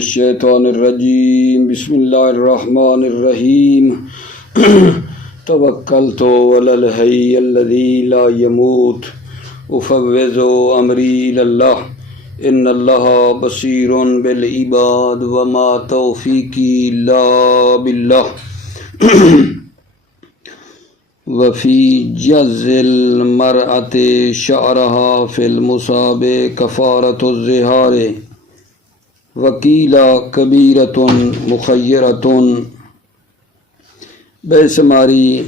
الشیطان الرجیم بسم اللہ الرحمن الرحیم توکلت علی الحی الذی لا یموت افوض امری الی اللہ ان اللہ بصیر بالعباد وما توفیقی الا باللہ وفی جز المرأۃ شعرها فی المصاب کفارۃ الظہار وکیلا کبیرۃ مخیرۃ۔ بے شماری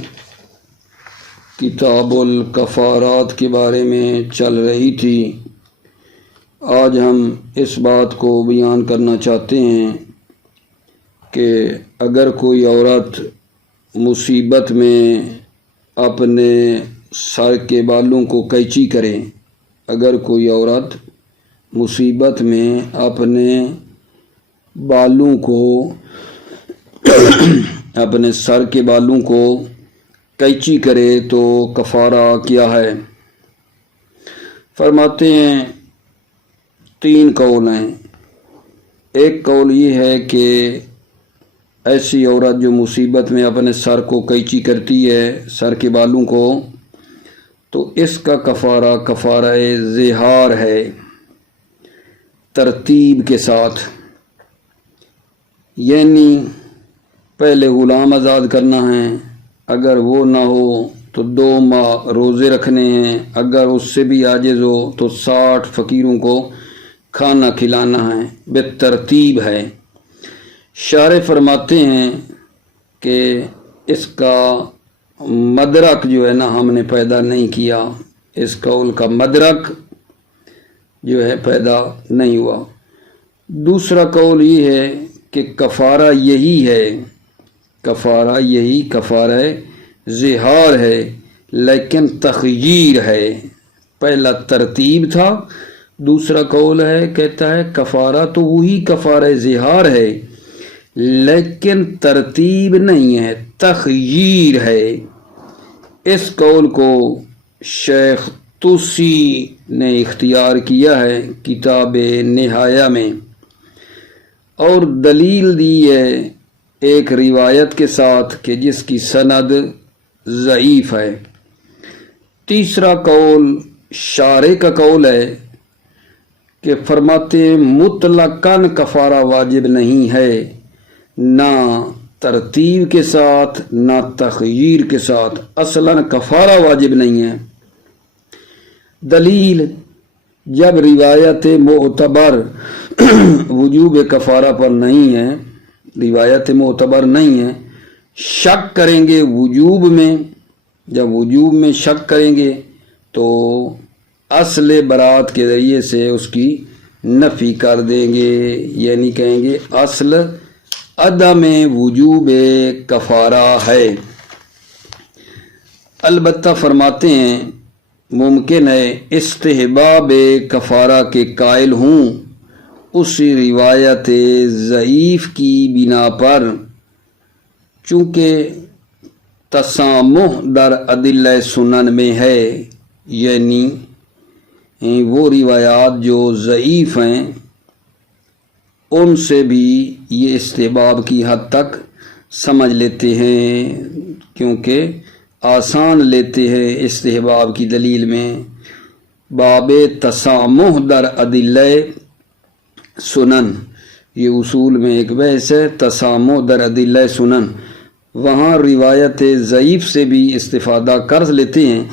کتاب الکفارات کے بارے میں چل رہی تھی۔ آج ہم اس بات کو بیان کرنا چاہتے ہیں کہ اگر کوئی عورت مصیبت میں اپنے سر کے بالوں کو قینچی کرے، اگر کوئی عورت مصیبت میں اپنے بالوں کو اپنے سر کے بالوں کو قینچی کرے تو کفارہ کیا ہے؟ فرماتے ہیں 3 قول ہیں۔ ایک قول یہ ہے کہ ایسی عورت جو مصیبت میں اپنے سر کو قینچی کرتی ہے، سر کے بالوں کو، تو اس کا کفارہ زہار ہے، ترتیب کے ساتھ۔ یعنی پہلے غلام آزاد کرنا ہے، اگر وہ نہ ہو تو 2 ماہ روزے رکھنے ہیں، اگر اس سے بھی عاجز ہو تو 60 فقیروں کو کھانا کھلانا ہے، بالترتیب ہے۔ شارح فرماتے ہیں کہ اس کا مدرک جو ہے نا ہم نے پیدا نہیں کیا، اس قول کا مدرک جو ہے پیدا نہیں ہوا۔ دوسرا قول یہ ہے کہ کفارہ یہی ہے، کفارہ زہار ہے، لیکن تخییر ہے۔ پہلا ترتیب تھا، دوسرا قول ہے کہتا ہے کفارہ تو وہی کفارہ زہار ہے لیکن ترتیب نہیں ہے، تخییر ہے۔ اس قول کو شیخ توسی نے اختیار کیا ہے کتاب نہایہ میں، اور دلیل دی ہے ایک روایت کے ساتھ کہ جس کی سند ضعیف ہے۔ تیسرا قول شارح کا قول ہے کہ فرماتے ہیں مطلقاً کفارہ واجب نہیں ہے، نہ ترتیب کے ساتھ نہ تخییر کے ساتھ، اصلاً کفارہ واجب نہیں ہے۔ دلیل جب روایت معتبر وجوب کفارہ پر نہیں ہے، روایت معتبر نہیں ہے، شک کریں گے وجوب میں، جب وجوب میں شک کریں گے تو اصل برات کے ذریعے سے اس کی نفی کر دیں گے، یعنی کہیں گے اصل عدم وجوب کفارہ ہے۔ البتہ فرماتے ہیں ممکن ہے استحباب کفارہ کے قائل ہوں اسی روایت ضعیف کی بنا پر، چونکہ تسامح در ادلہ سنن میں ہے، یعنی وہ روایات جو ضعیف ہیں ان سے بھی یہ استحباب کی حد تک سمجھ لیتے ہیں، کیونکہ آسان لیتے ہیں استحباب کی دلیل میں۔ باب تسامح در ادلہ سنن، یہ اصول میں ایک بحث ہے، تسامح در ادلہ سنن، وہاں روایت ضعیف سے بھی استفادہ کر لیتے ہیں،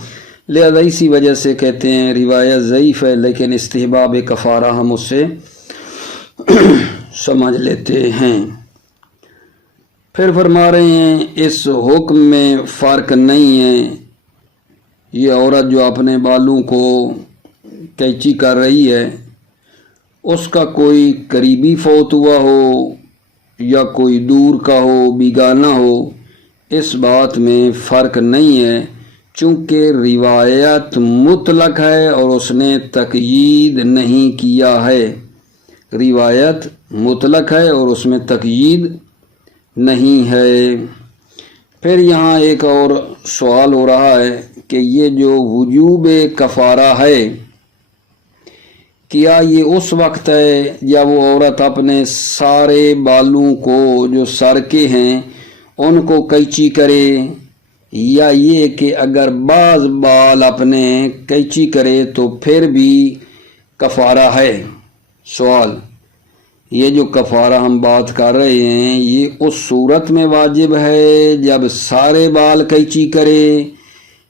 لہذا اسی وجہ سے کہتے ہیں روایت ضعیف ہے لیکن استحباب کفارہ ہم اس سے سمجھ لیتے ہیں۔ پھر فرما رہے ہیں اس حکم میں فرق نہیں ہے، یہ عورت جو اپنے بالوں کو قینچی کر رہی ہے اس کا کوئی قریبی فوت ہوا ہو یا کوئی دور کا ہو، بیگانہ ہو، اس بات میں فرق نہیں ہے، چونکہ روایت مطلق ہے اور اس نے تقیید نہیں کیا ہے، روایت مطلق ہے اور اس میں تقیید نہیں ہے۔ پھر یہاں ایک اور سوال ہو رہا ہے کہ یہ جو وجوب کفارہ ہے کیا یہ اس وقت ہے جب وہ عورت اپنے سارے بالوں کو جو سر کے ہیں ان کو قینچی کرے، یا یہ کہ اگر بعض بال اپنے قینچی کرے تو پھر بھی کفارہ ہے؟ سوال، یہ جو کفارہ ہم بات کر رہے ہیں یہ اس صورت میں واجب ہے جب سارے بال قینچی کرے،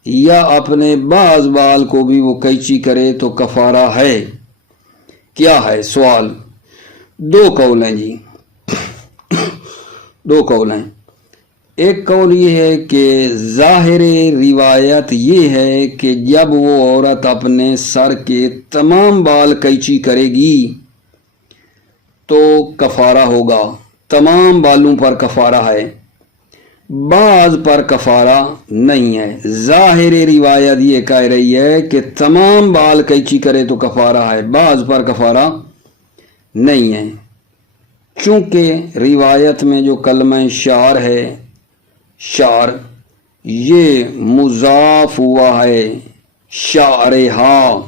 یا اپنے بعض بال کو بھی وہ قینچی کرے تو کفارہ ہے؟ کیا ہے سوال؟ دو قول ہیں جی، دو قول ہیں۔ ایک قول یہ ہے کہ ظاہر روایت یہ ہے کہ جب وہ عورت اپنے سر کے تمام بال قینچی کرے گی تو کفارہ ہوگا، تمام بالوں پر کفارہ ہے، بعض پر کفارہ نہیں ہے۔ ظاہر روایت یہ کہہ رہی ہے کہ تمام بال قینچی کرے تو کفارہ ہے، بعض پر کفارہ نہیں ہے، چونکہ روایت میں جو کلمہ شعر ہے، شعر یہ مضاف ہوا ہے شعرہا،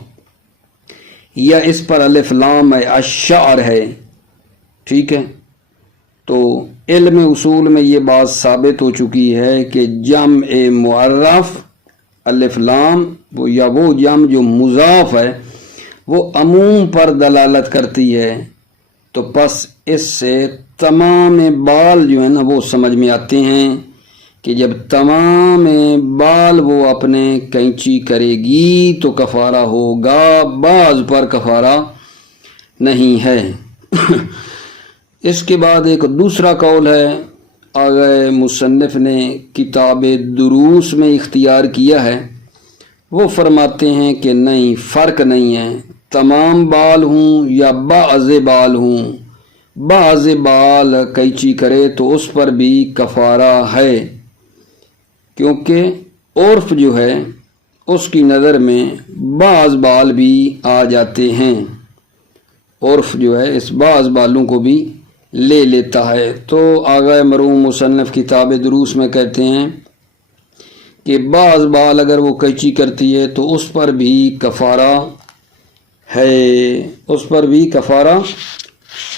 یا اس پر الف لام ہے، الشعر ہے، ٹھیک ہے؟ تو علم اصول میں یہ بات ثابت ہو چکی ہے کہ جمع معرف الف لام یا وہ جمع جو مضاف ہے وہ عموم پر دلالت کرتی ہے، تو پس اس سے تمام بال جو ہیں نا وہ سمجھ میں آتے ہیں کہ جب تمام بال وہ اپنے قینچی کرے گی تو کفارہ ہوگا، بعض پر کفارہ نہیں ہے۔ اس کے بعد ایک دوسرا قول ہے، آگے مصنف نے کتاب دروس میں اختیار کیا ہے، وہ فرماتے ہیں کہ نہیں، فرق نہیں ہے، تمام بال ہوں یا بعض بال ہوں، بعض بال قینچی کرے تو اس پر بھی کفارہ ہے، کیونکہ عرف جو ہے اس کی نظر میں بعض بال بھی آ جاتے ہیں، عرف جو ہے اس بعض بالوں کو بھی لے لیتا ہے۔ تو آغا مرحوم مصنف کتاب دروس میں کہتے ہیں کہ بعض بال اگر وہ قینچی کرتی ہے تو اس پر بھی کفارہ ہے، اس پر بھی کفارہ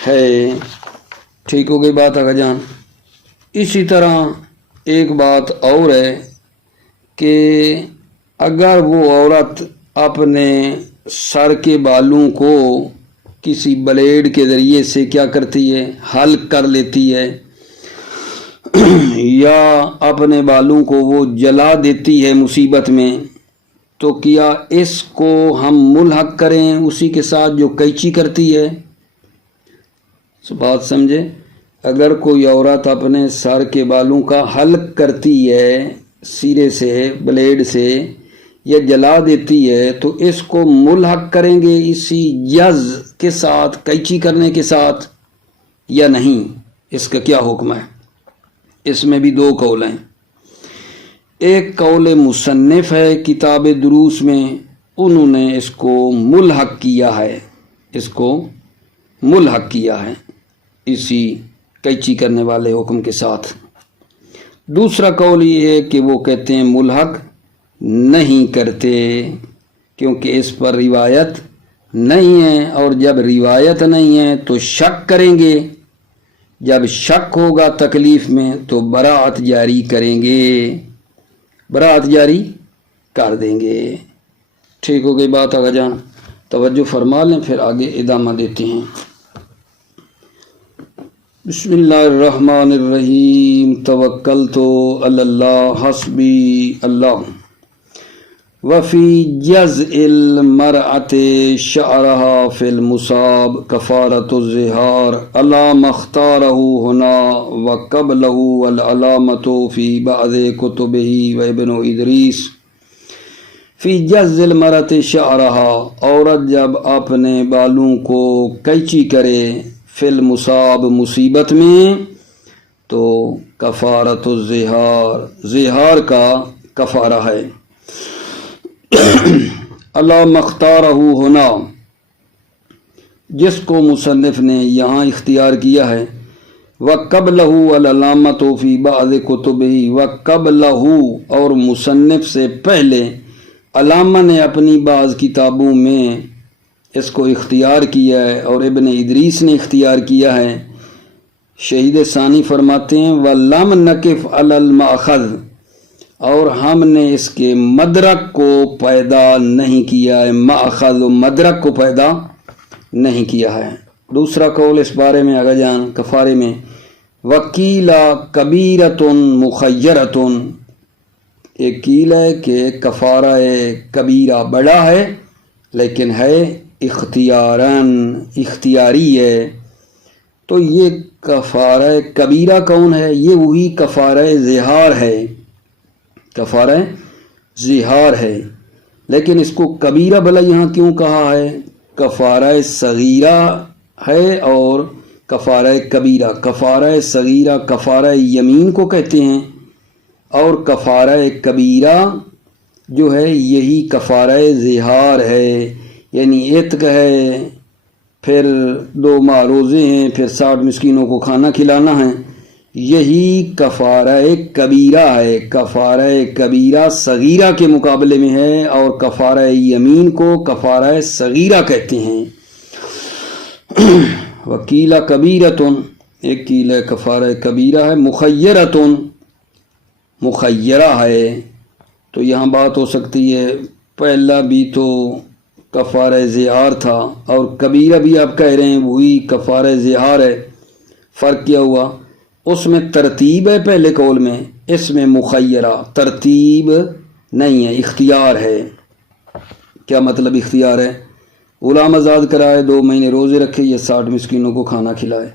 ہے۔ ٹھیک ہو گئی بات آغا جان؟ اسی طرح ایک بات اور ہے کہ اگر وہ عورت اپنے سر کے بالوں کو کسی بلیڈ کے ذریعے سے کیا کرتی ہے، حلق کر لیتی ہے، یا اپنے بالوں کو وہ جلا دیتی ہے مصیبت میں، تو کیا اس کو ہم ملحق کریں اسی کے ساتھ جو قینچی کرتی ہے؟ بات سمجھے، اگر کوئی عورت اپنے سر کے بالوں کا حلق کرتی ہے سیرے سے، بلیڈ سے، یا جلا دیتی ہے تو اس کو ملحق کریں گے اسی جز کے ساتھ، قینچی کرنے کے ساتھ، یا نہیں؟ اس کا کیا حکم ہے؟ اس میں بھی دو قول ہیں۔ ایک قول مصنف ہے کتاب دروس میں، انہوں نے اس کو ملحق کیا ہے، اس کو ملحق کیا ہے اسی قینچی کرنے والے حکم کے ساتھ۔ دوسرا قول یہ ہے کہ وہ کہتے ہیں ملحق نہیں کرتے، کیونکہ اس پر روایت نہیں ہے، اور جب روایت نہیں ہے تو شک کریں گے، جب شک ہوگا تکلیف میں تو براعت جاری کریں گے، براعت جاری کر دیں گے۔ ٹھیک ہو گئی بات آغا جان؟ توجہ فرما لیں، پھر آگے ادامہ دیتے ہیں۔ بسم اللہ الرحمن الرحیم، توکلت علی اللہ حسبی اللہ۔ وفی جزء المرأة شعرها في المصاب كفارة الزهار على ما اختاره هنا وقبله والعلامة في بعض كتبه وابن ادریس۔ فی جزء المرأة شعرها، عورت جب اپنے بالوں کو قینچی کرے، فی المصاب مصیبت میں، تو کفارۃ الزہار، زہار کا کفارہ ہے۔ اللہ مختارہ ہونا، جس کو مصنف نے یہاں اختیار کیا ہے، وَقَبْلَهُ الْعَلَامَةُ فِي بَعْضِ كُتُبِهِ، وَقَبْلَهُ، اور مصنف سے پہلے علامہ نے اپنی بعض کتابوں میں اس کو اختیار کیا ہے اور ابن ادریس نے اختیار کیا ہے۔ شہید ثانی فرماتے ہیں وَلَمْ نَقِفْ عَلَى الْمَأْخَذِ، اور ہم نے اس کے مدرک کو پیدا نہیں کیا ہے، مأخذ و مدرک کو پیدا نہیں کیا ہے۔ دوسرا قول اس بارے میں آگا جان کفارے میں وَقِيلَ كَبِيرَةٌ مُخَيَّرَةٌ، ایک قیل ہے کہ کفارہ کبیرہ بڑا ہے لیکن ہے اختیاری ہے۔ تو یہ کفارہ کبیرہ کون ہے؟ یہ وہی کفارہ زہار ہے، کفارہ زہار ہے، لیکن اس کو کبیرہ بھلا یہاں کیوں کہا ہے؟ کفارہ صغیرہ ہے اور کفارہ کبیرہ۔ کفارہ صغیرہ کفارہ یمین کو کہتے ہیں، اور کفارہ کبیرہ جو ہے یہی کفارہ زہار ہے، یعنی عتق ہے، پھر 2 ماہ روزے ہیں، پھر 60 مسکینوں کو کھانا کھلانا ہے، یہی کفارہ کبیرہ ہے۔ کفارہ کبیرہ صغیرہ کے مقابلے میں ہے، اور کفارہ یمین کو کفارہ صغیرہ کہتے ہیں۔ وَقِيلَ كَبِيرَةٌ، ایک قیل ہے کفارہ کبیرہ ہے، مُخَيَّرَةٌ، مخیرہ ہے۔ تو یہاں بات ہو سکتی ہے پہلا بھی تو کفارہ زہار تھا اور کبیرہ بھی آپ کہہ رہے ہیں وہی کفارہ زہار ہے، فرق کیا ہوا؟ اس میں ترتیب ہے پہلے قول میں، اس میں مخیرہ، ترتیب نہیں ہے، اختیار ہے۔ کیا مطلب اختیار ہے؟ غلام آزاد کرائے، 2 مہینے روزے رکھے، یا 60 مسکینوں کو کھانا کھلائے۔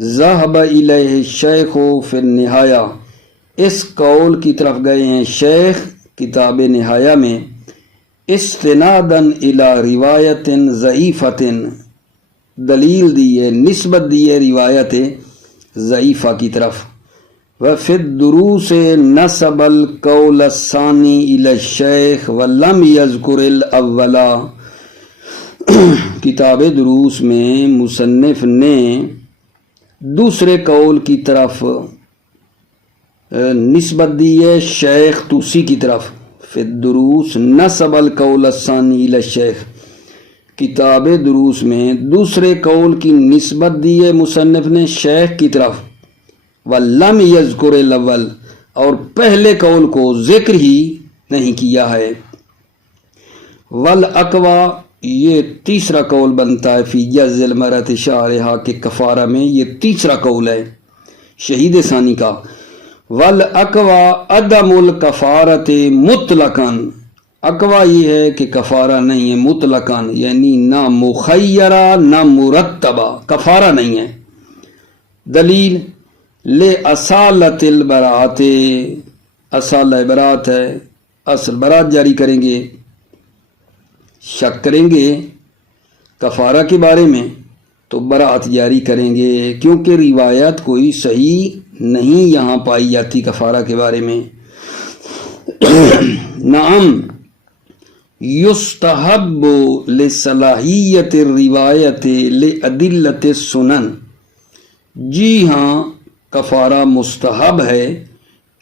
ذہب الیہ الشیخ فی النہایہ، اس قول کی طرف گئے ہیں شیخ کتاب نہایہ میں، استناداً الی روایت ضعیفۃ، دلیل دی ہے، نسبت دی ہے روایت ضعیفہ کی طرف۔ وفی الدروس نسب القول الثانی الی الشیخ ولم یذکر الاول، کتاب دروس میں مصنف نے دوسرے قول کی طرف نسبت دی ہے شیخ توسی کی طرف۔ فی الدروس نسب القول الثانی الی الشیخ، کتاب دروس میں دوسرے قول کی نسبت دی ہے مصنف نے شیخ کی طرف۔ وَلَمْ يَذْكُرِ الْأَوَّلَ، اور پہلے قول کو ذکر ہی نہیں کیا ہے۔ وَالْأَقْوَى، یہ تیسرا قول بنتا ہے فی جز المرأۃ شعرہا کے کفارہ میں، یہ تیسرا قول ہے شہید ثانی کا۔ وَالْأَقْوَى عدم الکفارۃ مطلقاً، اقوا یہ ہے کہ کفارہ نہیں ہے مطلقاً، یعنی نہ مخیرہ نہ مرتبہ، کفارہ نہیں ہے۔ دلیل لِأَصَالَةِ الْبَرَاءَۃِ، اصالہ برات ہے، اصل برات جاری کریں گے، شک کریں گے کفارہ کے بارے میں تو برات جاری کریں گے، کیونکہ روایت کوئی صحیح نہیں یہاں پائی جاتی کفارہ کے بارے میں۔ نعم یستحب لصلاحیت الروایت لأدلۃ السنن، جی ہاں کفارہ مستحب ہے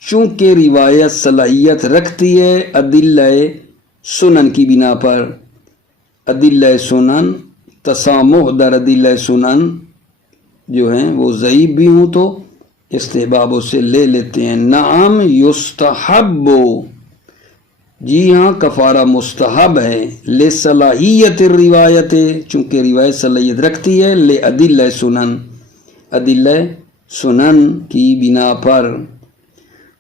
چونکہ روایت صلاحیت رکھتی ہے ادلہ سنن کی بنا پر۔ ادلہ سنن، تسامح در ادلہ سنن جو ہیں وہ ضعیف بھی ہوں تو استحباب سے لے لیتے ہیں۔ نعم یستحب، جی ہاں کفارہ مستحب ہے، لصلاحیت الروایت، چونکہ روایت صلاحیت رکھتی ہے، لأدلہ سنن، ادلہ سنن کی بنا پر۔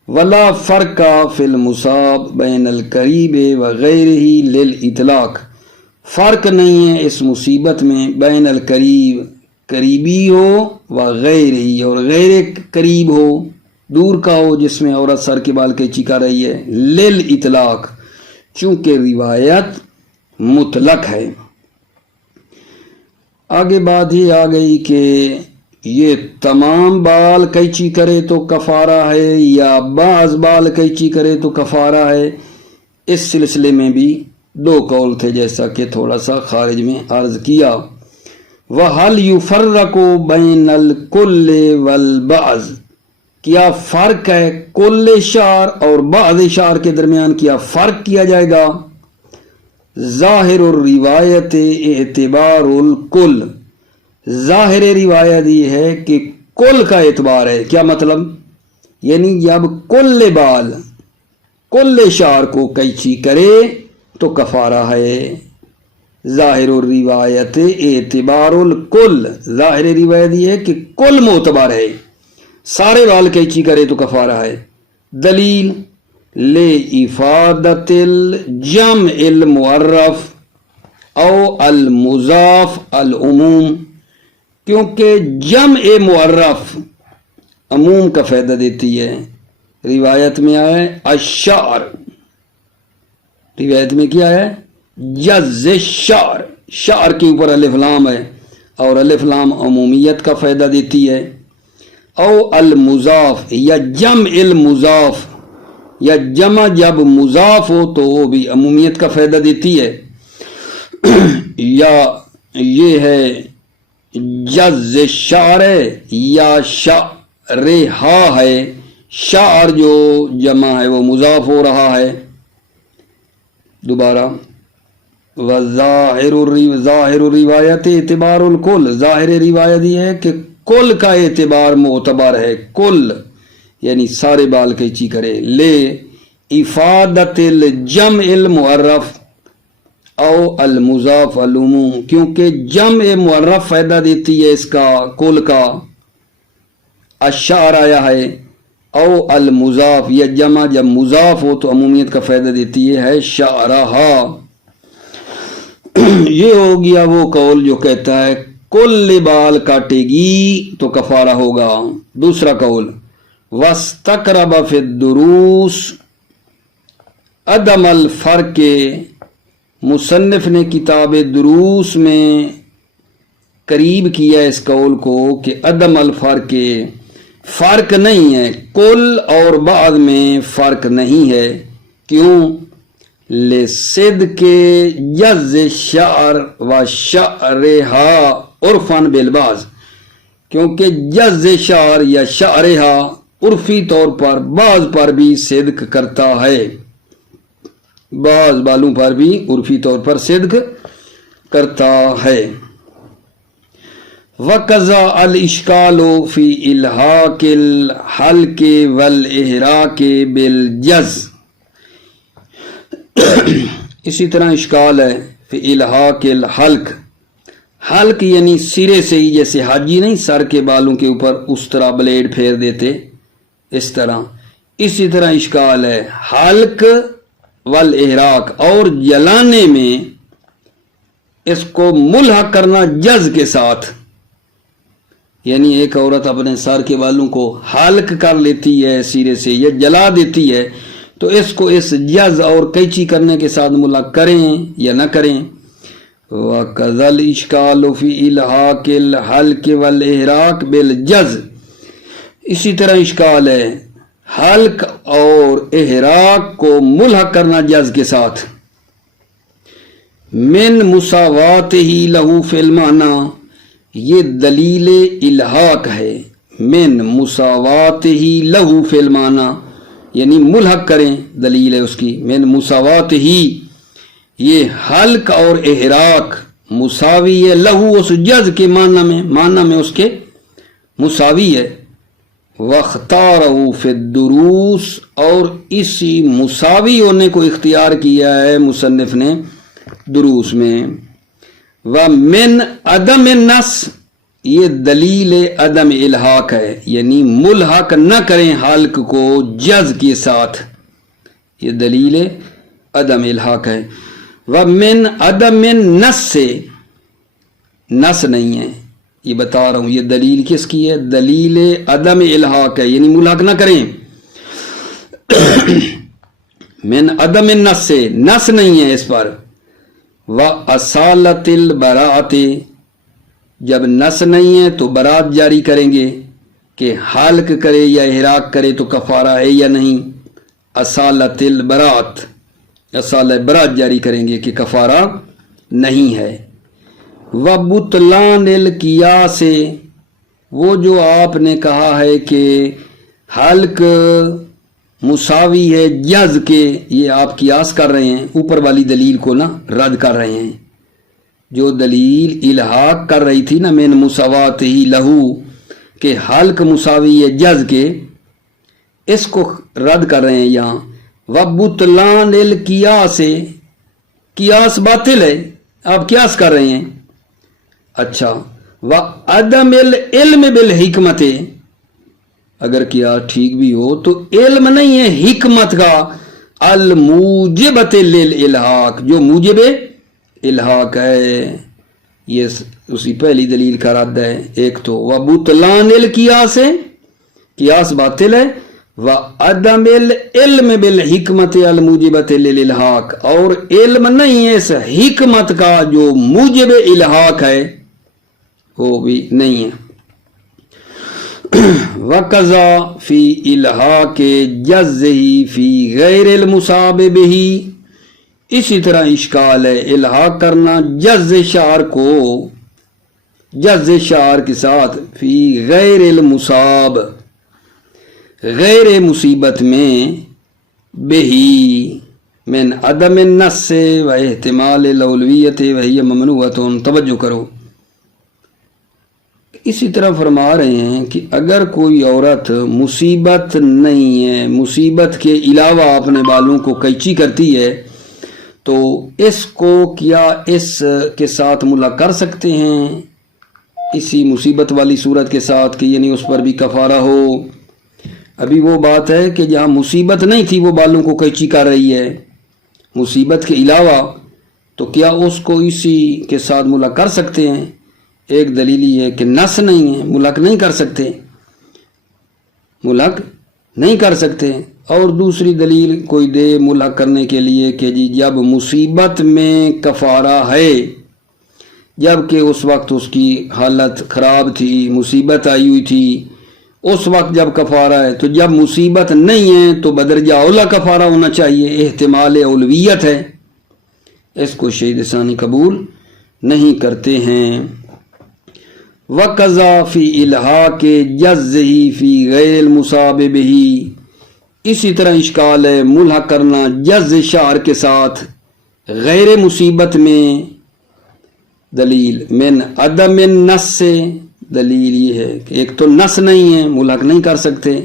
ولا فرق فی المصاب بین القریب وغیرہ للاطلاق، فرق نہیں ہے اس مصیبت میں بین القریب، قریبی ہو، وغیرہ اور غیر قریب ہو، دور کا ہو جس میں عورت سر کے بال قینچی کر رہی ہے، للاطلاق چونکہ روایت مطلق ہے۔ آگے بات ہی آ گئی کہ یہ تمام بال قینچی کرے تو کفارہ ہے یا بعض بال قینچی کرے تو کفارہ ہے۔ اس سلسلے میں بھی 2 قول تھے جیسا کہ تھوڑا سا خارج میں عرض کیا۔ وَهَلْ يُفَرَّقُ بَيْنَ الْكُلِّ وَالْبَعْضِ، کیا فرق ہے کل شعر اور بعض شعر کے درمیان، کیا فرق کیا جائے گا؟ ظاہر الروایت اعتبار الکل، ظاہر روایت یہ ہے کہ کل کا اعتبار ہے. کیا مطلب؟ یعنی جب کل بال کل شعر کو قیچی کرے تو کفارہ ہے. ظاہر الروایت اعتبار الکل، ظاہر روایت یہ ہے کہ کل معتبر ہے، سارے بال قیچی کرے تو کفارہ ہے. دلیل لے افادت الجمع المعرف او المضاف العموم، کیونکہ جمع معرف عموم کا فائدہ دیتی ہے. روایت میں آیا ہے الشعر، روایت میں کیا ہے؟ جز الشعر، شعر کے اوپر الف لام ہے اور الف لام عمومیت کا فائدہ دیتی ہے. او المضاف یا جمع المضاف، یا جمع جب مضاف ہو تو وہ بھی عمومیت کا فائدہ دیتی ہے. یا یہ ہے جز شعر ہے یا شعرہا ہے، شعر جو جمع ہے وہ مضاف ہو رہا ہے. دوبارہ ظاہر الروایت اعتبار الکل، ظاہر روایت یہ ہے کہ کل کا اعتبار معتبر ہے، کل یعنی سارے بال قیچی کرے. لے افادت الجمع المعرف او المضاف العموم، کیونکہ جمع معرف فائدہ دیتی ہے اس کا کل کا. الشعر آیا ہے، او المضاف یا جمع جب مضاف ہو تو عمومیت کا فائدہ دیتی ہے شعرہا. یہ ہو گیا وہ قول جو کہتا ہے کل بال کاٹے گی تو کفارہ ہوگا. دوسرا قول واستقرب فی الدروس عدم الفرق، مصنف نے کتاب دروس میں قریب کیا اس قول کو کہ عدم الفرق، فرق نہیں ہے، کل اور بعد میں فرق نہیں ہے. کیوں؟ لصدق جز شعر و شعرہا عرفاً بالبعض، کیونکہ جز شعر یا شعرہا عرفی طور پر بعض پر بھی صدق کرتا ہے، بعض بالوں پر بھی عرفی طور پر صدق کرتا ہے. وَقَضَى الْإِشْكَالُ فِي إِلْحَاقِ الْحَلْقِ وَالْإِحْرَاقِ بِالْجَزْ، اسی طرح اشکال ہے فی الحاق الحلق، حلق یعنی سرے سے ہی، جیسے حاجی نہیں سر کے بالوں کے اوپر اس طرح بلیڈ پھیر دیتے اس طرح، اسی طرح اشکال ہے حلق والاحراق، اور جلانے میں اس کو ملحق کرنا جز کے ساتھ، یعنی ایک عورت اپنے سر کے بالوں کو حلق کر لیتی ہے سرے سے یا جلا دیتی ہے تو اس کو اس جز اور قیچی کرنے کے ساتھ ملحق کریں یا نہ کریں. وَقَضَى الْإِشْكَالُ فِي إِلْحَاقِ الْحَلْقِ وَالْإِحْرَاقِ بِالْجَزْ، اسی طرح اشکال ہے حلق اور احراق کو ملحق کرنا جز کے ساتھ. من مساواتہ لہو فی المعنی، یہ دلیل الحاق ہے. من مساواتہ لہو فی المعنی یعنی ملحق کریں، دلیل ہے اس کی. من مساواتہ، یہ حلق اور احراق مساوی ہے لہو اس جز کے معنی میں اس کے مساوی ہے. واختارہ فی الدروس، اور اسی مساوی ہونے کو اختیار کیا ہے مصنف نے دروس میں. ومن عدم النص، یہ دلیل عدم الحاق ہے، یعنی ملحق نہ کریں حلق کو جز کے ساتھ، یہ دلیل عدم الحاق ہے. ومن عدم النص، سے نص نہیں ہے یہ بتا رہا ہوں، یہ دلیل کس کی ہے؟ دلیل عدم الحاق ہے، یعنی ملحق نہ کریں. من عدم النص، سے نص نہیں ہے اس پر. وَأَصَالَةِ الْبَرَاءَةِ، جب نص نہیں ہے تو برات جاری کریں گے کہ حلق کرے یا احراق کرے تو کفارہ ہے یا نہیں. اصالت البرات، اصالت برات جاری کریں گے کہ کفارہ نہیں ہے. وبطلان القیاس، وہ جو آپ نے کہا ہے کہ حلق مساوی ہے جز کے، یہ آپ قیاس کر رہے ہیں اوپر والی دلیل کو نا رد کر رہے ہیں. جو دلیل الحاق کر رہی تھی نا من مساوات ہی لہو کہ حلق مساوی ہے جز کے، اس کو رد کر رہے ہیں یہاں. وبطلان القیاس، قیاس باطل ہے، آپ قیاس کر رہے ہیں. اچھا، وعدم العلم بالحکمت، اگر قیاس ٹھیک بھی ہو تو علم نہیں ہے حکمت کا، الموجبت للالحاق، جو موجب الحاق ہے. یہ اسی پہلی دلیل کا رد ہے. ایک تو وبطلان القیاس ہے، قیاس باطل ہے، وعدم العلم بالحکمت الموجبت للالحاق، اور علم نہیں ہے اس حکمت کا جو موجب الحاق ہے، وہ بھی نہیں ہے. وقضا فی الحاق جزہ فی غیر المصاب بہ، اسی طرح اشکال ہے الحاق کرنا جز شعر کو، جز شعر کے ساتھ فی غیر المصاب، غیر مصیبت میں، بہی من عدم النص و احتمال الاولویت وہی ممنوعۃ. توجہ کرو، اسی طرح فرما رہے ہیں کہ اگر کوئی عورت مصیبت نہیں ہے، مصیبت کے علاوہ اپنے بالوں کو قینچی کرتی ہے، تو اس کو کیا اس کے ساتھ ملحق کر سکتے ہیں اسی مصیبت والی صورت کے ساتھ کہ یعنی اس پر بھی کفارہ ہو؟ ابھی وہ بات ہے کہ جہاں مصیبت نہیں تھی وہ بالوں کو قینچی کر رہی ہے، مصیبت کے علاوہ، تو کیا اس کو اسی کے ساتھ ملحق کر سکتے ہیں؟ ایک دلیل یہ ہے کہ نس نہیں ہے، ملحق نہیں کر سکتے، ملحق نہیں کر سکتے. اور دوسری دلیل کوئی دے ملحق کرنے کے لیے کہ جی جب مصیبت میں کفارہ ہے، جب کہ اس وقت اس کی حالت خراب تھی، مصیبت آئی ہوئی تھی، اس وقت جب کفارہ ہے، تو جب مصیبت نہیں ہے تو بدرجہ اولا کفارہ ہونا چاہیے، احتمال اولویت ہے. اس کو شہید ثانی قبول نہیں کرتے ہیں. وقضا فی الحاق جزہ فی غیر المصاب بہ، اسی طرح اشکال ہے ملحق کرنا جز شعر کے ساتھ غیر مصیبت میں. دلیل من عدم النص سے، دلیل یہ ہے کہ ایک تو نص نہیں ہے، ملحق نہیں کر سکتے.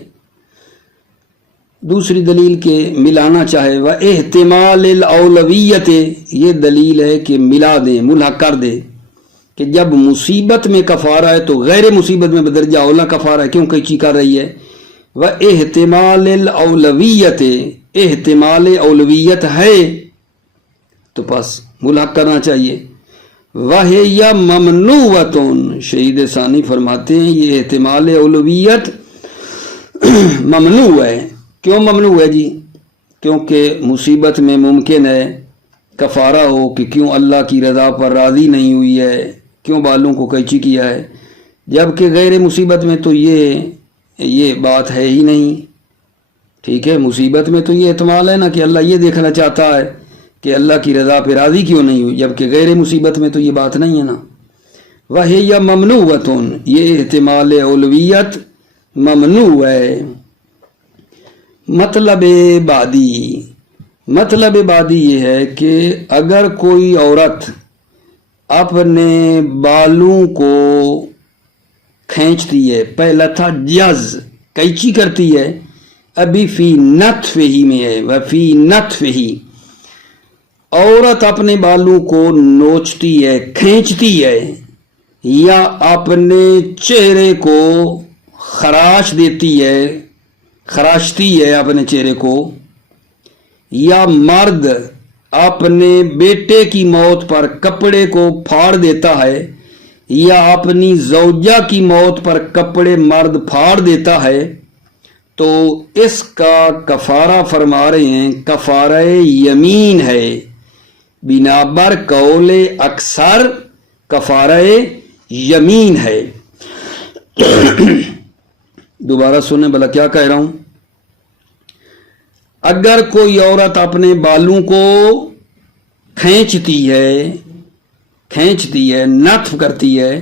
دوسری دلیل کے ملانا چاہے وہ احتمال الاولویت، یہ دلیل ہے کہ ملا دیں، ملحق کر دے کہ جب مصیبت میں کفارہ ہے تو غیر مصیبت میں بدرجہ اولا کفارہ ہے، کیوں قینچی کر رہی ہے. وہ احتمال الاولویت، احتمال اولویت ہے تو بس ملحق کرنا چاہیے. وَهِيَ مَمْنُوعَةٌ، شہید ثانی فرماتے ہیں یہ احتمال اولویت ممنوع ہے. کیوں ممنوع ہے جی؟ کیونکہ مصیبت میں ممکن ہے کفارہ ہو کہ کیوں اللہ کی رضا پر راضی نہیں ہوئی ہے، کیوں بالوں کو قینچی کیا ہے، جبکہ غیر مصیبت میں تو یہ بات ہے ہی نہیں. ٹھیک ہے، مصیبت میں تو یہ احتمال ہے نا کہ اللہ یہ دیکھنا چاہتا ہے کہ اللہ کی رضا پہ راضی کیوں نہیں ہوئی، جبکہ غیر مصیبت میں تو یہ بات نہیں ہے نا. وَهِيَ مَمْنُوعَةٌ، یہ احتمال اولویت ممنوع ہے. مطلب بعدی یہ ہے کہ اگر کوئی عورت اپنے بالوں کو کھینچتی ہے، پہلا تھا جز، قینچی کرتی ہے، ابھی فی نطفہ میں ہے، وفی نطفہ، عورت اپنے بالوں کو نوچتی ہے، کھینچتی ہے، یا اپنے چہرے کو خراش دیتی ہے، خراشتی ہے اپنے چہرے کو، یا مرد اپنے بیٹے کی موت پر کپڑے کو پھاڑ دیتا ہے، یا اپنی زوجہ کی موت پر کپڑے مرد پھاڑ دیتا ہے، تو اس کا کفارہ فرما رہے ہیں کفارہ یمین ہے. بنا بر قول اکثر کفارہ یمین ہے. دوبارہ سنیں بھلا کیا کہہ رہا ہوں. اگر کوئی عورت اپنے بالوں کو کھینچتی ہے، نتف کرتی ہے،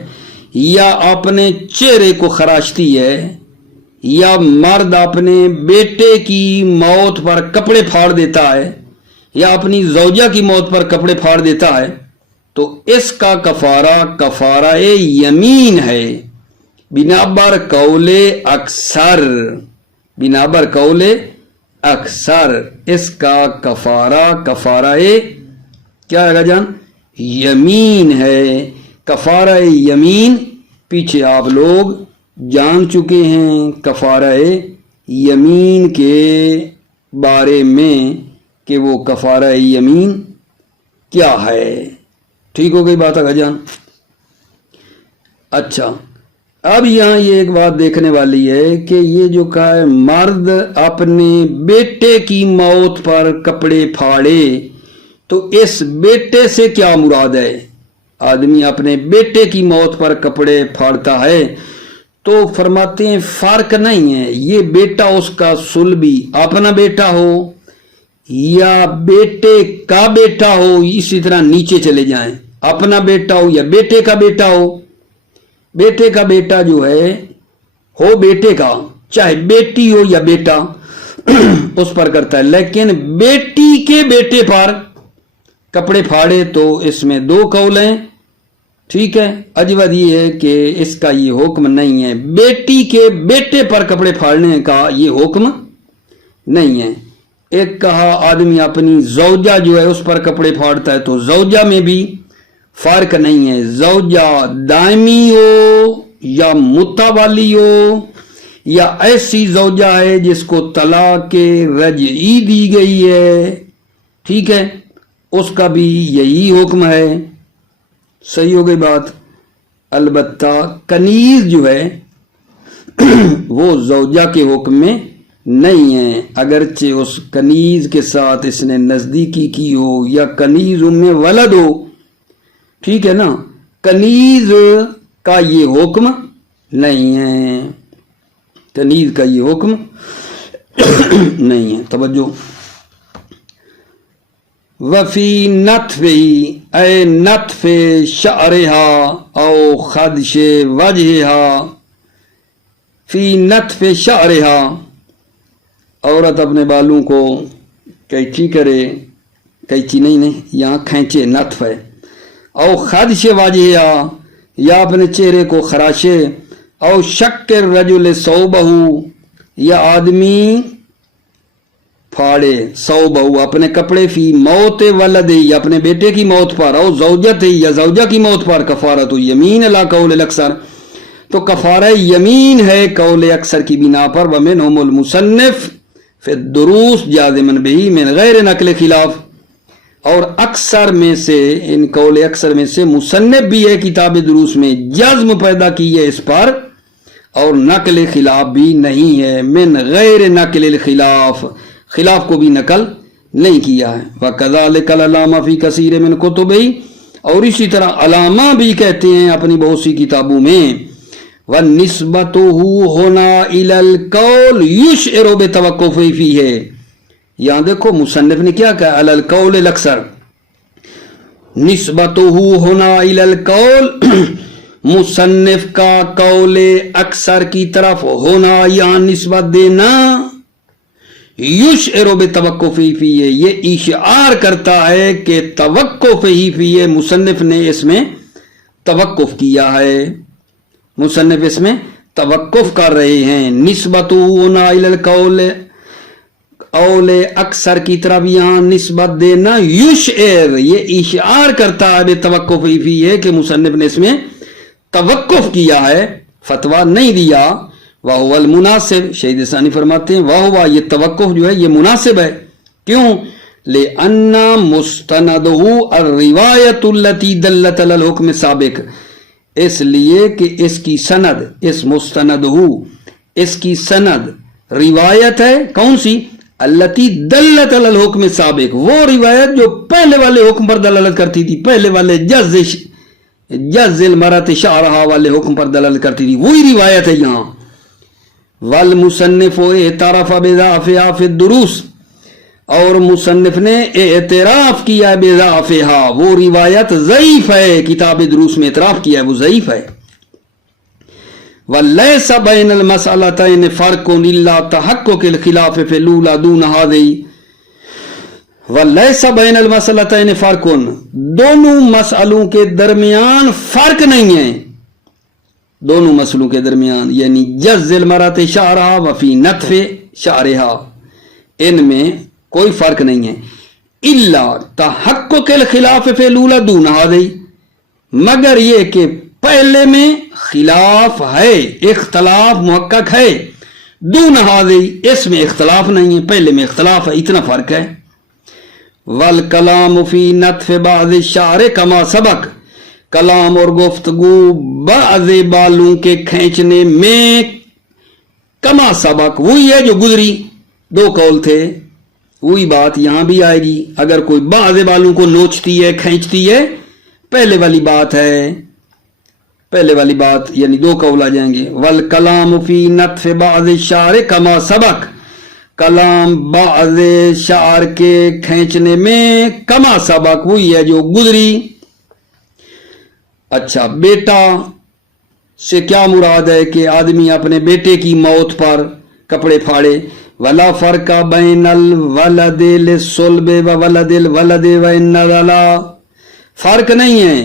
یا اپنے چہرے کو خراشتی ہے، یا مرد اپنے بیٹے کی موت پر کپڑے پھاڑ دیتا ہے یا اپنی زوجہ کی موت پر کپڑے پھاڑ دیتا ہے تو اس کا کفارہ یمین ہے بنابر قول اکثر اس کا کفارہ کیا ہے جان یمین ہے. کفارہ یمین پیچھے آپ لوگ جان چکے ہیں کفارہ یمین کے بارے میں کہ وہ کفارہ یمین کیا ہے. ٹھیک ہو گئی بات آگا جان. اچھا اب یہاں یہ ایک بات دیکھنے والی ہے کہ یہ جو کہا ہے مرد اپنے بیٹے کی موت پر کپڑے پھاڑے تو اس بیٹے سے کیا مراد ہے. آدمی اپنے بیٹے کی موت پر کپڑے پھاڑتا ہے تو فرماتے ہیں فرق نہیں ہے یہ بیٹا اس کا صلبی اپنا بیٹا ہو یا بیٹے کا بیٹا ہو. اسی طرح نیچے چلے جائیں اپنا بیٹا ہو یا بیٹے کا بیٹا ہو. بیٹے کا بیٹا جو ہے ہو بیٹے کا چاہے بیٹی ہو یا بیٹا اس پر کرتا ہے. لیکن بیٹی کے بیٹے پر کپڑے پھاڑے تو اس میں دو قول ہیں. ٹھیک ہے. اجود یہ ہے کہ اس کا یہ حکم نہیں ہے. بیٹی کے بیٹے پر کپڑے پھاڑنے کا یہ حکم نہیں ہے. ایک کہا آدمی اپنی زوجہ جو ہے اس پر کپڑے پھاڑتا ہے تو زوجہ میں بھی فرق نہیں ہے. زوجہ دائمی ہو یا متوالی ہو یا ایسی زوجہ ہے جس کو طلاق رجعی دی گئی ہے. ٹھیک ہے. اس کا بھی یہی حکم ہے. صحیح ہو گئی بات. البتہ کنیز جو ہے وہ زوجہ کے حکم میں نہیں ہے اگرچہ اس کنیز کے ساتھ اس نے نزدیکی کی ہو یا کنیز میں ولد ہو. ٹھیک ہے نا. کنیز کا یہ حکم نہیں ہے. کنیز کا یہ حکم نہیں ہے. توجہ. وفی نطف اے نطف شعرہا او خدش وجہہا. فی نطف شعرہا عورت اپنے بالوں کو کینچی کرے. کینچی نہیں یہاں کھینچے نطف ہے. او خدش وجہہا یا اپنے چہرے کو خراشے. او شق الرجل ثوبہ یا آدمی پھاڑے ثوبہ اپنے کپڑے فی موت ولد یا اپنے بیٹے کی موت پر. او زوجت یا زوجہ کی موت پر. کفارۃ یمین علی قول الاکثر تو کفارہ یمین ہے قول اکثر کی بنا پر. ومنہم المصنف فی الدروس جازما بہ من غیر نقل خلاف. اور اکثر میں سے ان قول اکثر میں سے مصنف بھی ہے کتاب دروس میں جزم پیدا کی ہے اس پر اور نقل خلاف بھی نہیں ہے. من غیر نقل الخلاف خلاف کو بھی نقل نہیں کیا ہے. وَكَذَلِكَ الْعَلَامَةُ فِي كَثِيرٍ مِنْ كُتُبِهِ اور اسی طرح علامہ بھی کہتے ہیں اپنی بہت سی کتابوں میں وَالنِّسْبَتُهُ هُنَا إِلَى الْقَوْلِ يُشْعِرُ بِتَوَقُّفِ فِيهِ. یہاں دیکھو مصنف نے کیا کہا علی القول الاکثر. نسبتہ ہونا الی القول مصنف کا قول اکثر کی طرف ہونا یا نسبت دینا. یشعر بتوقف فیہ یہ اشعار کرتا ہے کہ توقف ہی فیہ مصنف نے اس میں توقف کیا ہے. مصنف اس میں توقف کر رہے ہیں. نسبتہ ہونا الی القول قول اکثر کی طرف یہاں نسبت دینا یشعر یہ اشعار کرتا ہے بتوقف فیہ کہ مصنف نے اس میں توقف کیا ہے فتویٰ نہیں دیا. وَهُوَ الْمُنَاسِب شہید ثانی فرماتے ہیں وَهُوَ یہ توقف جو ہے یہ مناسب ہے. کیوں؟ لِأَنَّ مُسْتَنَدُهُ الرِّوَایَةُ الَّتِي دَلَّتْ عَلَى الْحُکْمِ السَّابِقِ اس لیے کہ اس کی سند اس مستندہ اس کی سند روایت ہے کون سی التی دلت علی الحکم السابق وہ روایت جو پہلے والے حکم پر دلالت کرتی تھی پہلے والے جز المرات شعرہا والے حکم پر دلالت کرتی تھی وہی روایت ہے یہاں. والمصنف اعترف بضعفها فی الدروس اور مصنف نے اعتراف کیا بضعفها وہ روایت ضعیف ہے کتاب دروس میں اعتراف کیا ہے وہ ضعیف ہے. وَلَيْسَ بَيْنَ الْمَسْأَلَتَيْنِ فَرْقٌ إِلَّا تَحَقُّقِ الْخِلَافِ فِي الْأُولَى دُونَ هَذِهِ وَلَيْسَ بَيْنَ الْمَسْأَلَتَيْنِ فَرْقٌ، دونوں مسئلوں کے درمیان فرق نہیں ہے، دونوں مسئلوں کے درمیان، یعنی جز المرأة شعرها وفی نتف شعرها، ان میں کوئی فرق نہیں ہے، الا تحقق الخلاف فی الاولى دون هذه، مگر یہ کہ پہلے میں خلاف ہے، اختلاف محقق ہے، دون هذه اس میں اختلاف نہیں ہے، پہلے میں اختلاف ہے، اتنا فرق ہے۔ والکلام فی نتف بعض الشعر کما سبق، کلام اور گفتگو بعض بالوں کے کھینچنے میں کما سبق وہی ہے جو گزری، دو قول تھے، وہی بات یہاں بھی آئے گی، اگر کوئی بعض بالوں کو نوچتی ہے کھینچتی ہے، پہلے والی بات ہے، پہلے والی بات یعنی دو قول آ جائیں گے۔ والکلام فی نتف بعض الشعر کما سبق، کلام بعض شعر کے کھینچنے میں کما سبق وہی ہے جو گزری۔ اچھا، بیٹا سے کیا مراد ہے کہ آدمی اپنے بیٹے کی موت پر کپڑے پھاڑے۔ ولا فرق بین الولد للصلب وولد الولد وان نزلا، فرق نہیں ہے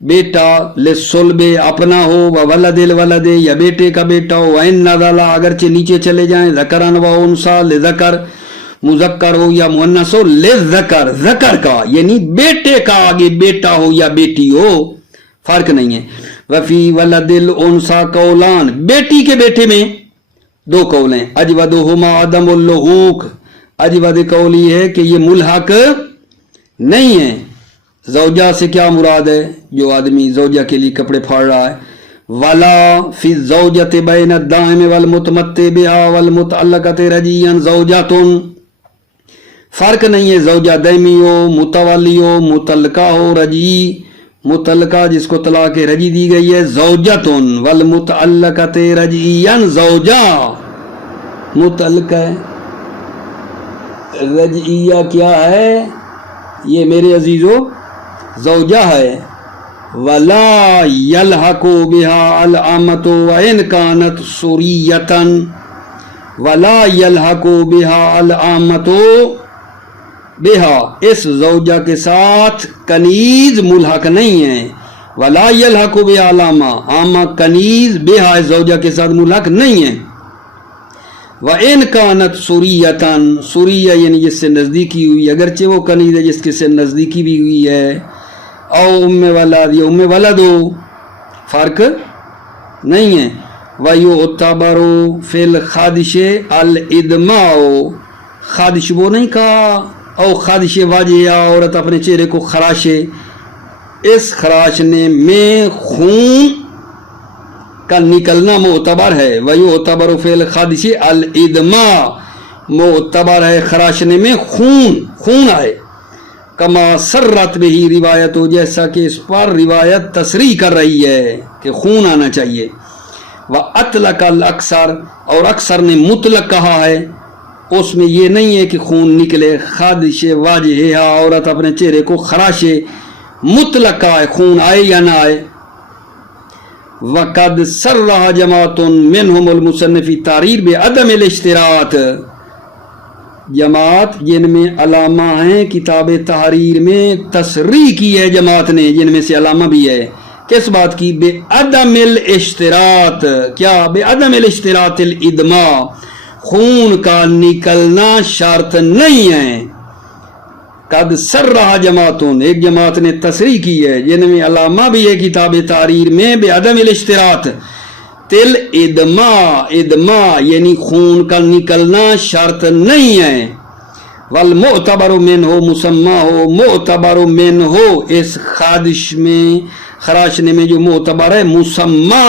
بیٹا للصلب اپنا ہو وولد الولد یا بیٹے کا بیٹا ہو، وان نزلا اگرچہ نیچے چلے جائیں، ذکرن و انثى لذکر مذکر ہو یا مؤنث ہو، للذکر ذکر کا یعنی بیٹے کا آگے بیٹا ہو یا بیٹی ہو، فرق نہیں ہے۔ وفی ولد الانثى قولان، بیٹی کے بیٹے میں دو قول ہیں، اجودہما عدم اللحوق، اجود قول یہ ہے کہ یہ ملحق نہیں ہے۔ زوجہ سے کیا مراد ہے؟ جو آدمی زوجہ کے لیے کپڑے پھاڑ رہا ہے۔ ولا فی الزوجۃ بین الدائم والمتمتع بها والمتعلقۃ رجیا زوجۃ، فرق نہیں ہے زوجہ دائمی ہو، متولی ہو، متعلقہ ہو، رجی، متعلقہ جس کو طلاق رجی دی گئی ہے زوجۃ، والمتعلقۃ رجعیا زوجہ، متعلقہ رجعیہ کیا ہے یہ میرے عزیزو؟ زوجہ ہے۔ ولا یلحق بها العامۃ وان كانت سوریۃ، ولا یلحق بها العامۃ بها، اس زوجہ کے ساتھ کنیز ملحق نہیں ہے۔ ولا یلحق بها العامہ، عامہ کنیز بها اس زوجہ کے ساتھ ملحق نہیں ہے۔ وَإِنْ كَانَتْ سُرِيَّةً، سوریہ یعنی جس سے نزدیکی ہوئی، اگرچہ وہ کنیز ہے جس کے سے نزدیکی بھی ہوئی ہے، او ام ولد یا ام ولد ہو، فرق نہیں ہے۔ وَيُعْتَبَرُ فِي الْخَادِشِ الْإِدْمَاءُ، خادش وہ نہیں کہا، او خادش واجہ، عورت اپنے چہرے کو خراشے، اس خراشنے میں خون کا نکلنا معتبر ہے۔ وَيُعْتَبَرُ فِي الْخَادِشِ الْإِدْمَاءُ، معتبر ہے خراشنے میں خون آئے۔ کما سرت بہی روایت ہو، جیسا کہ اس پر روایت تصریح کر رہی ہے کہ خون آنا چاہیے۔ وَأَطْلَقَ الْأَكْثَرُ، اور اکثر نے مطلق کہا ہے، اس میں یہ نہیں ہے کہ خون نکلے، خادش واجہ، عورت اپنے چہرے کو خراشے، مطلق کہا ہے خون آئے یا نہ آئے۔ وَقَدْ سَرَّحَ جَمَاعَةٌ مِّنْهُمُ الْمُصَنِّفِ تَحْرِيرِ بِعَدَمِ الاشتراط، جماعت جن میں علامہ ہیں کتاب تحریر میں تصریح کی ہے جماعت نے، جن میں سے علامہ بھی ہے، کس بات کی؟ بعدم الاشتراط، کیا؟ بعدم الاشتراط الادماء، خون کا نکلنا شرط نہیں ہے۔ قد سرح جماعتون، ایک جماعت نے تصریح کی ہے، جن میں علامہ بھی ہے کتاب تحریر میں، بعدم الاشتراط تل ادماء یعنی خون کا نکلنا شرط نہیں ہے۔ والمعتبر منہ مسمى ہو، معتبر منہ اس خادش میں خراشنے میں جو معتبر ہے مسمى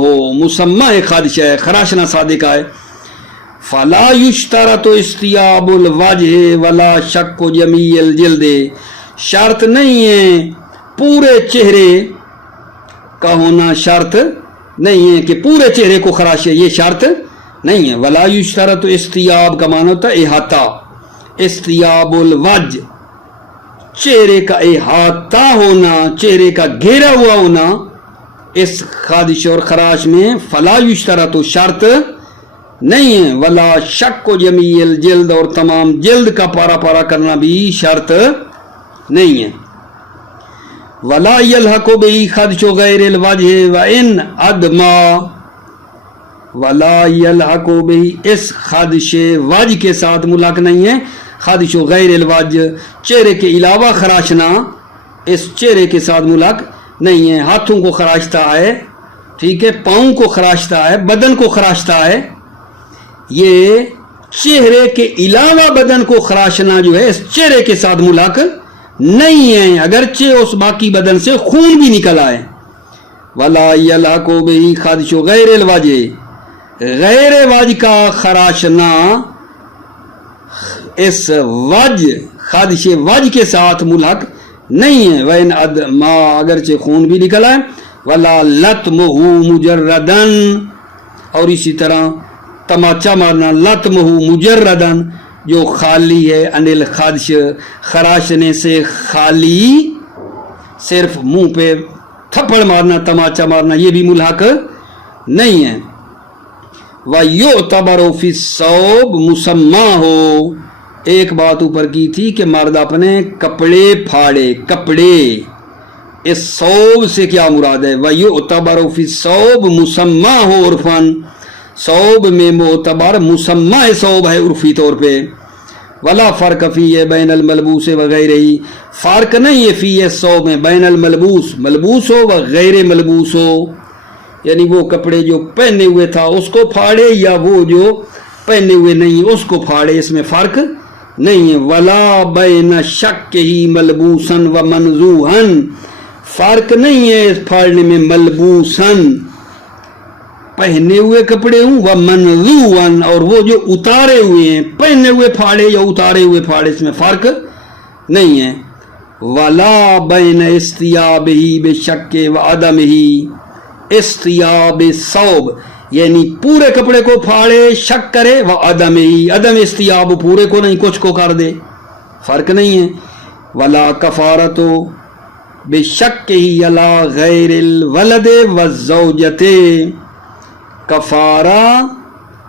ہو، مسمى خادش ہے، خراشنا صادق ہے۔ فلا یشترط استیاب الوجہ ولا شق جمیع الجلد، شرط نہیں ہے پورے چہرے کا ہونا، شرط نہیں ہے کہ پورے چہرے کو خراشے، یہ شرط نہیں ہے۔ ولا یشترط استیاب کا معنی ہوتا ہے احاطہ، استیاب الوجہ چہرے کا احاطہ ہونا، چہرے کا گھیرا ہوا ہونا، اس خادش اور خراش میں فلا یشترط تو شرط نہیں ہے، ولا شک و جمیع الجلد اور تمام جلد کا پارا پارا کرنا بھی شرط نہیں ہے، ولا یلحق بہ خدش غیر الوجہ وان ادما، ولا یلحق بہ اس خدش وجہ کے ساتھ ملحق نہیں ہے، خدش غیر الوجہ چہرے کے علاوہ خراشنا اس چہرے کے ساتھ ملحق نہیں ہے، ہاتھوں کو خراشتا ہے، ٹھیک ہے، پاؤں کو خراشتا ہے، بدن کو خراشتا ہے، یہ چہرے کے علاوہ بدن کو خراشنا جو ہے اس چہرے کے ساتھ ملحق نہیں ہے، اگرچہ اس باقی بدن سے خون بھی نکل آئے، ولا یلحق بہ خدش غیر الوجہ، غیر وجہ کا خراشنا اس وجہ خدش وجہ کے ساتھ ملحق نہیں ہے، وَإِنْ أَدْمَا اگرچہ خون بھی نکل آئے، وَلَا لَطْمُهُ مُجَرَّدًا اور اسی طرح تماچا مارنا، لطمہ مجردن جو خالی ہے، انل خدش خراشنے سے خالی، صرف منہ پہ تھپڑ مارنا تماچا مارنا یہ بھی ملحق نہیں ہے، وَيُعْتَبَرُ فِي الثَّوْبِ مُسَمَّاهُ، ایک بات اوپر کی تھی کہ مرد اپنے کپڑے پھاڑے، کپڑے، اس ثوب سے کیا مراد ہے، وَيُعْتَبَرُ فِي الثَّوْبِ مُسَمَّاهُ عُرْفًا، ثوب میں معتبر مسمع ثوب ہے عرفی طور پہ، ولا فرق فی بین الملبوس وغیرہ، فرق نہیں ہے فی ثوب میں بین الملبوس، ملبوس ہو و غیر ملبوس ہو، یعنی وہ کپڑے جو پہنے ہوئے تھا اس کو پھاڑے یا وہ جو پہنے ہوئے نہیں اس کو پھاڑے، اس میں فرق نہیں ہے، ولا بین شک ہی ملبوسن و منزوہن، فرق نہیں ہے اس پھاڑنے میں ملبوسن پہنے ہوئے کپڑے ہوں و منزوہن اور وہ جو اتارے ہوئے ہیں، پہنے ہوئے پھاڑے یا اتارے ہوئے پھاڑے، اس میں فرق نہیں ہے، ولا بین استیابہ بشک و عدمہ، استیاب ثوب یعنی پورے کپڑے کو پھاڑے شک کرے، و عدم استیاب پورے کو نہیں کچھ کو کر دے، فرق نہیں ہے، ولا کفارت بشک ہی علی غیر الولد والزوجۃ، کفارہ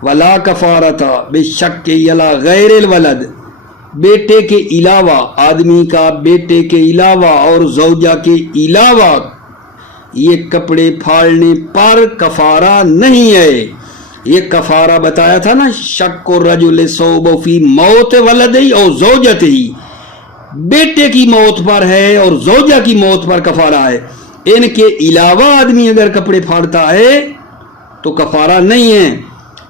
ولا کفارت بشک ہی علی غیر الولد، بیٹے کے علاوہ، آدمی کا بیٹے کے علاوہ اور زوجہ کے علاوہ یہ کپڑے پھاڑنے پر کفارہ نہیں ہے، یہ کفارہ بتایا تھا نا، شک الرجل ثوب فی موت ولدی اور زوجتہ، بیٹے کی موت پر ہے اور زوجہ کی موت پر کفارہ ہے، ان کے علاوہ آدمی اگر کپڑے پھاڑتا ہے تو کفارہ نہیں ہے،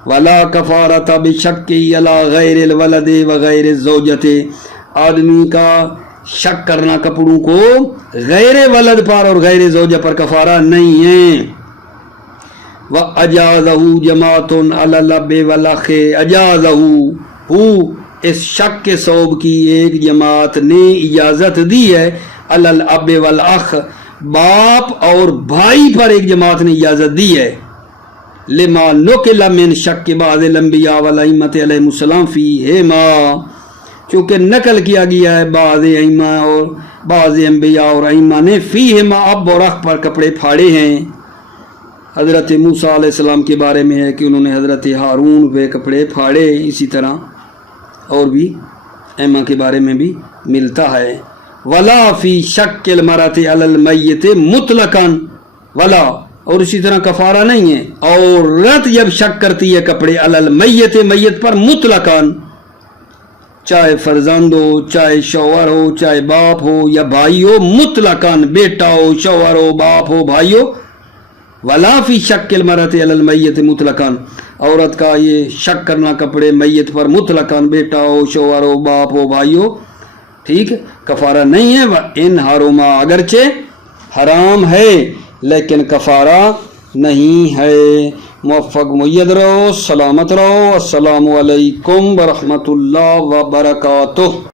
ولا کفارۃ بشک علی غیر الولد وغیر الزوجۃ، آدمی کا شک کرنا کپڑوں کو غیر ولد پر اور غیر زوجہ پر کفارہ نہیں ہے، وَأَجَازَهُ جَمَاعَةٌ عَلَى اللَّبِّ وَالْأَخِ، اجازہ اس شک کے ثوب کی ایک جماعت نے اجازت دی ہے، عَلَى الْأَبِّ وَالْأَخِ باپ اور بھائی پر ایک جماعت نے اجازت دی ہے، لما نقل من شک بعض الانبیاء والائمۃ علیہم السلام فیہما، چونکہ نقل کیا گیا ہے بعض ائمہ اور بعض انبیاء اور ائمہ نے فیہما اب اور اخ پر کپڑے پھاڑے ہیں، حضرت موسیٰ علیہ السلام کے بارے میں ہے کہ انہوں نے حضرت ہارون پہ کپڑے پھاڑے، اسی طرح اور بھی ائمہ کے بارے میں بھی ملتا ہے، ولا فی شک المرأۃ علی المیت مطلقاً، ولا اور اسی طرح کفارہ نہیں ہے، عورت جب شک کرتی ہے کپڑے علی المیت میت پر مطلقاً، چاہے فرزند ہو، چاہے شوہر ہو، چاہے باپ ہو یا بھائی ہو، مطلقاً بیٹا ہو، شوہر ہو، باپ ہو، بھائی ہو، ولا فی شک المرأۃ علی المیت مطلقاً، عورت کا یہ شک کرنا کپڑے میت پر مطلقاً، بیٹا ہو، شوہر ہو، باپ ہو، بھائی ہو، ٹھیک، کفارہ نہیں ہے، ان حرما اگرچہ حرام ہے لیکن کفارہ نہیں ہے، موفق مید رہو، سلامت رہو، السلام علیکم ورحمۃ اللہ وبرکاتہ۔